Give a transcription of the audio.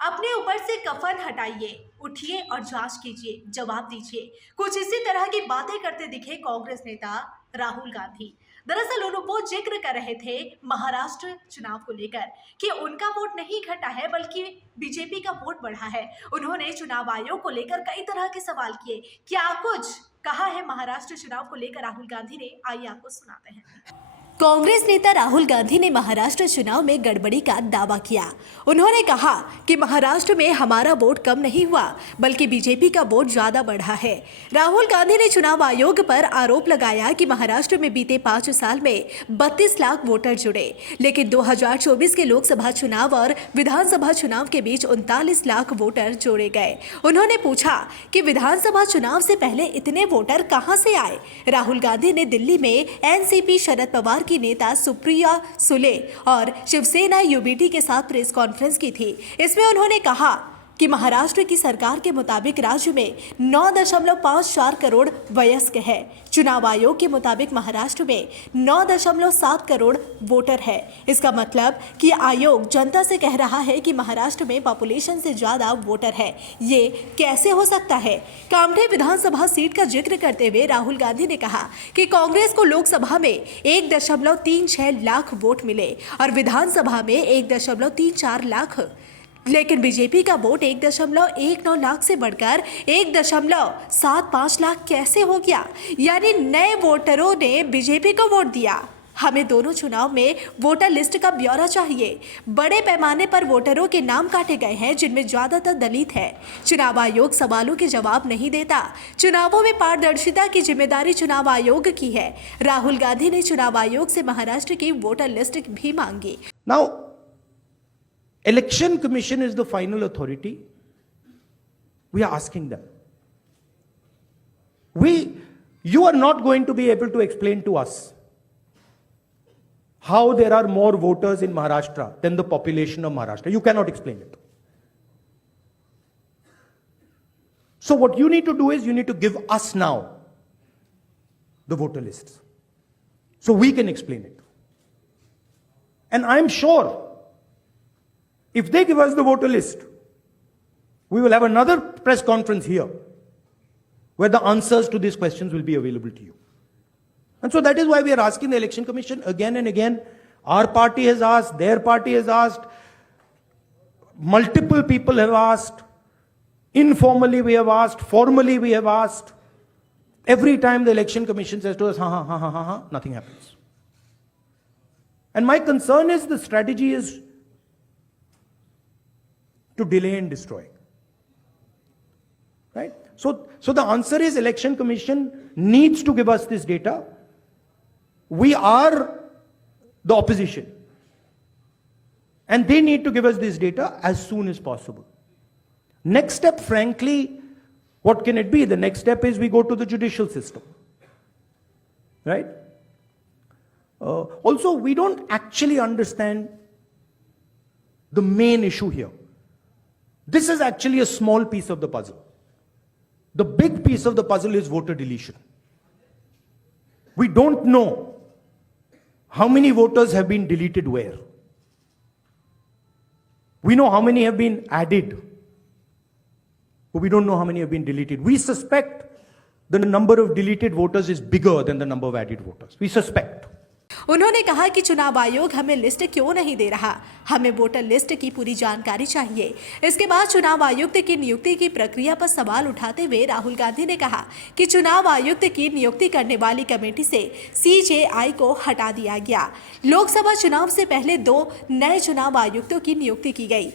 अपने ऊपर से कफन हटाइए, उठिए और जांच कीजिए, जवाब दीजिए। कुछ इसी तरह की बातें करते दिखे कांग्रेस नेता राहुल गांधी। दरअसल वो जिक्र कर रहे थे महाराष्ट्र चुनाव को लेकर कि उनका वोट नहीं घटा है बल्कि बीजेपी का वोट बढ़ा है। उन्होंने चुनाव आयोग को लेकर कई तरह के सवाल किए। क्या कुछ कहा है महाराष्ट्र चुनाव को लेकर राहुल गांधी ने, आइए आपको सुनाते हैं। कांग्रेस नेता राहुल गांधी ने महाराष्ट्र चुनाव में गड़बड़ी का दावा किया। उन्होंने कहा कि महाराष्ट्र में हमारा वोट कम नहीं हुआ बल्कि बीजेपी का वोट ज्यादा बढ़ा है। राहुल गांधी ने चुनाव आयोग पर आरोप लगाया कि महाराष्ट्र में बीते 5 साल में 32 लाख वोटर जुड़े, लेकिन 2024 के लोकसभा चुनाव और विधानसभा चुनाव के बीच 39 लाख वोटर जोड़े गए। उन्होंने पूछा कि विधानसभा चुनाव से पहले इतने वोटर कहां से आए। राहुल गांधी ने दिल्ली में एनसीपी शरद पवार की नेता सुप्रिया सुले और शिवसेना यूबीटी के साथ प्रेस कॉन्फ्रेंस की थी। इसमें उन्होंने कहा कि महाराष्ट्र की सरकार के मुताबिक राज्य में 9.54 करोड़ वयस्क है। चुनाव आयोग के मुताबिक महाराष्ट्र में 9.7 करोड़ वोटर है। इसका मतलब कि आयोग जनता से कह रहा है कि महाराष्ट्र में पॉपुलेशन से ज्यादा वोटर है। ये कैसे हो सकता है? कामठे विधानसभा सीट का जिक्र करते हुए राहुल गांधी ने कहा कि कांग्रेस को लोकसभा में 1.36 लाख वोट मिले और विधानसभा में 1.34 लाख, लेकिन बीजेपी का वोट 1.19 लाख से बढ़कर 1.75 लाख कैसे हो गया? यानी नए वोटरों ने बीजेपी को वोट दिया। हमें दोनों चुनाव में वोटर लिस्ट का ब्यौरा चाहिए। बड़े पैमाने पर वोटरों के नाम काटे गए हैं जिनमें ज्यादातर दलित है। चुनाव आयोग सवालों के जवाब नहीं देता। चुनावों में पारदर्शिता की जिम्मेदारी चुनाव आयोग की है। राहुल गांधी ने चुनाव आयोग से महाराष्ट्र की वोटर लिस्ट भी मांगी। Election Commission is the final authority. We are asking them. You are not going to be able to explain to us how there are more voters in Maharashtra than the population of Maharashtra. You cannot explain it. So what you need to do is you need to give us now the voter lists so we can explain it. And I'm sure if they give us the voter list, we will have another press conference here where the answers to these questions will be available to you. And so that is why we are asking the Election Commission again and again. Our party has asked, their party has asked, multiple people have asked, informally we have asked, formally we have asked. Every time the Election Commission says to us, nothing happens. And my concern is the strategy is to delay and destroy. Right? So the answer is Election Commission needs to give us this data. We are the opposition. And they need to give us this data as soon as possible. Next step, frankly, what can it be? The next step is we go to the judicial system. Right? Also, we don't actually understand the main issue here. This is actually a small piece of the puzzle. The big piece of the puzzle is voter deletion. We don't know how many voters have been deleted where. We know how many have been added, but we don't know how many have been deleted. We suspect the number of deleted voters is bigger than the number of added voters. We suspect. उन्होंने कहा कि चुनाव आयोग हमें list क्यों नहीं दे रहा, हमें वोटर लिस्ट की पूरी जानकारी चाहिए। इसके बाद चुनाव आयुक्त की नियुक्ति की प्रक्रिया पर सवाल उठाते हुए राहुल गांधी ने कहा कि चुनाव आयुक्त की नियुक्ति करने वाली कमेटी से सीजेआई को हटा दिया गया। लोकसभा चुनाव से पहले 2 नए चुनाव आयुक्तों की नियुक्ति की गई।